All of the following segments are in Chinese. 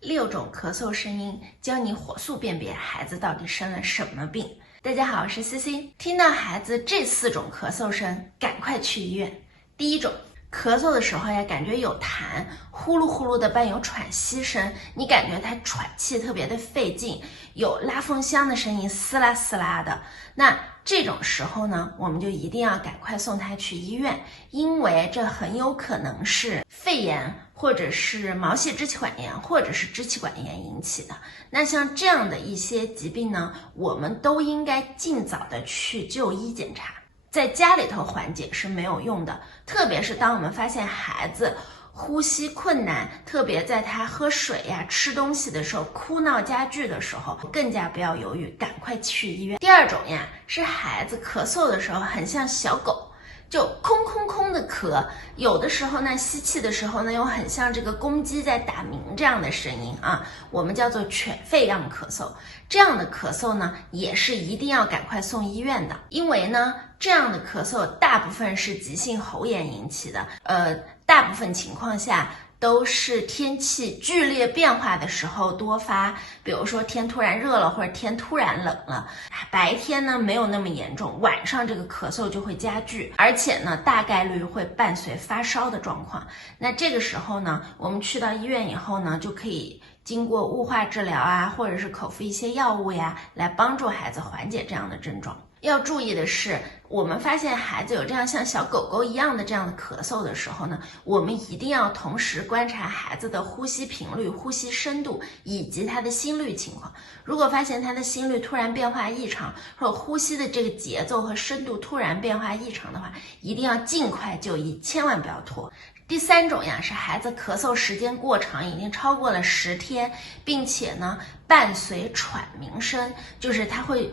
6种咳嗽声音，教你火速辨别孩子到底生了什么病。大家好，我是 CC。听到孩子这4种咳嗽声，赶快去医院。第一种，咳嗽的时候呀，感觉有痰，呼噜呼噜的伴有喘息声，你感觉他喘气特别的费劲，有拉风箱的声音，嘶啦嘶啦的。那这种时候呢，我们就一定要赶快送他去医院，因为这很有可能是肺炎，或者是毛细支气管炎，或者是支气管炎引起的。那像这样的一些疾病呢，我们都应该尽早的去就医检查。在家里头缓解是没有用的，特别是当我们发现孩子呼吸困难，特别在他喝水呀、吃东西的时候哭闹加剧的时候，更加不要犹豫，赶快去医院。第二种呀，是孩子咳嗽的时候很像小狗，就空空空的咳，有的时候呢吸气的时候呢又很像这个公鸡在打鸣这样的声音啊，我们叫做犬吠样咳嗽。这样的咳嗽呢也是一定要赶快送医院的，因为呢这样的咳嗽大部分是急性喉炎引起的，大部分情况下都是天气剧烈变化的时候多发，比如说天突然热了或者天突然冷了，白天呢没有那么严重，晚上这个咳嗽就会加剧，而且呢大概率会伴随发烧的状况。那这个时候呢，我们去到医院以后呢，就可以经过雾化治疗啊，或者是口服一些药物呀，来帮助孩子缓解这样的症状。要注意的是，我们发现孩子有这样像小狗狗一样的这样的咳嗽的时候呢，我们一定要同时观察孩子的呼吸频率、呼吸深度以及他的心率情况。如果发现他的心率突然变化异常，或者呼吸的这个节奏和深度突然变化异常的话，一定要尽快就医，千万不要拖。第三种呀，是孩子咳嗽时间过长，已经超过了10天，并且呢伴随喘鸣声，就是他会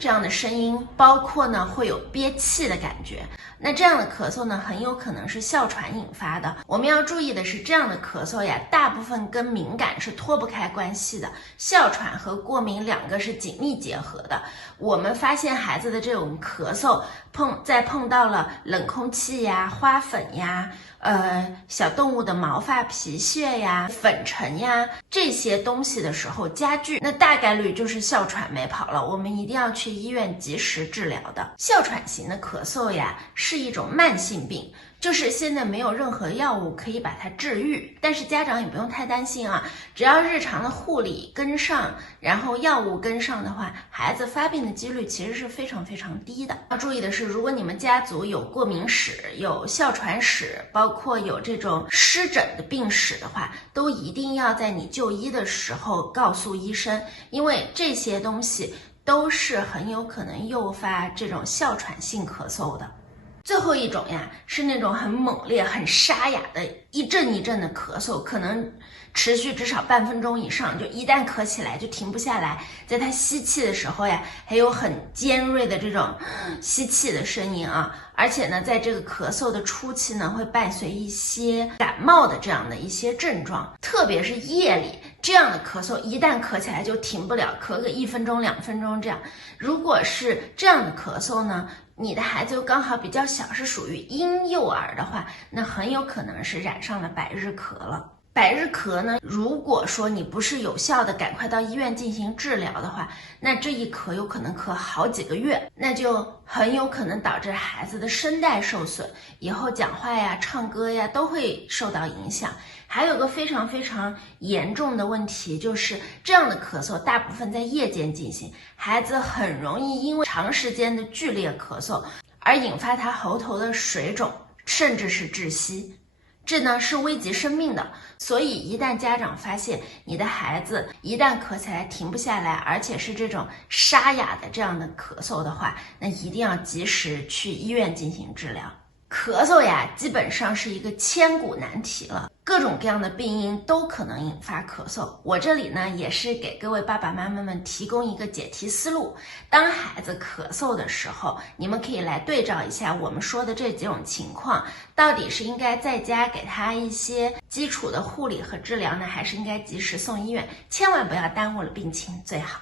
这样的声音，包括呢会有憋气的感觉。那这样的咳嗽呢，很有可能是哮喘引发的。我们要注意的是，这样的咳嗽呀，大部分跟敏感是脱不开关系的，哮喘和过敏2个是紧密结合的。我们发现孩子的这种咳嗽碰到了冷空气呀、花粉呀、小动物的毛发、皮屑呀、粉尘呀这些东西的时候加剧，那大概率就是哮喘没跑了，我们一定要去医院及时治疗的。哮喘型的咳嗽呀，是一种慢性病，就是现在没有任何药物可以把它治愈，但是家长也不用太担心啊，只要日常的护理跟上，然后药物跟上的话，孩子发病的几率其实是非常非常低的。要注意的是，如果你们家族有过敏史、有哮喘史，包括有这种湿疹的病史的话，都一定要在你就医的时候告诉医生，因为这些东西都是很有可能诱发这种哮喘性咳嗽的。最后一种呀，是那种很猛烈、很沙哑的一阵一阵的咳嗽，可能持续至少半分钟以上，就一旦咳起来就停不下来。在他吸气的时候呀，还有很尖锐的这种吸气的声音啊，而且呢，在这个咳嗽的初期呢，会伴随一些感冒的这样的一些症状，特别是夜里这样的咳嗽，一旦咳起来就停不了，咳个1分钟、2分钟这样。如果是这样的咳嗽呢，你的孩子又刚好比较小，是属于婴幼儿的话，那很有可能是染上了百日咳了。百日咳呢，如果说你不是有效的赶快到医院进行治疗的话，那这一咳有可能咳好几个月，那就很有可能导致孩子的声带受损，以后讲话呀、唱歌呀都会受到影响。还有个非常非常严重的问题，就是这样的咳嗽大部分在夜间进行，孩子很容易因为长时间的剧烈咳嗽而引发他喉头的水肿，甚至是窒息。这呢是危及生命的，所以一旦家长发现你的孩子一旦咳起来停不下来，而且是这种沙哑的这样的咳嗽的话，那一定要及时去医院进行治疗。咳嗽呀，基本上是一个千古难题了，各种各样的病因都可能引发咳嗽。我这里呢，也是给各位爸爸妈妈们提供一个解题思路。当孩子咳嗽的时候，你们可以来对照一下我们说的这几种情况，到底是应该在家给他一些基础的护理和治疗呢，还是应该及时送医院？千万不要耽误了病情最好。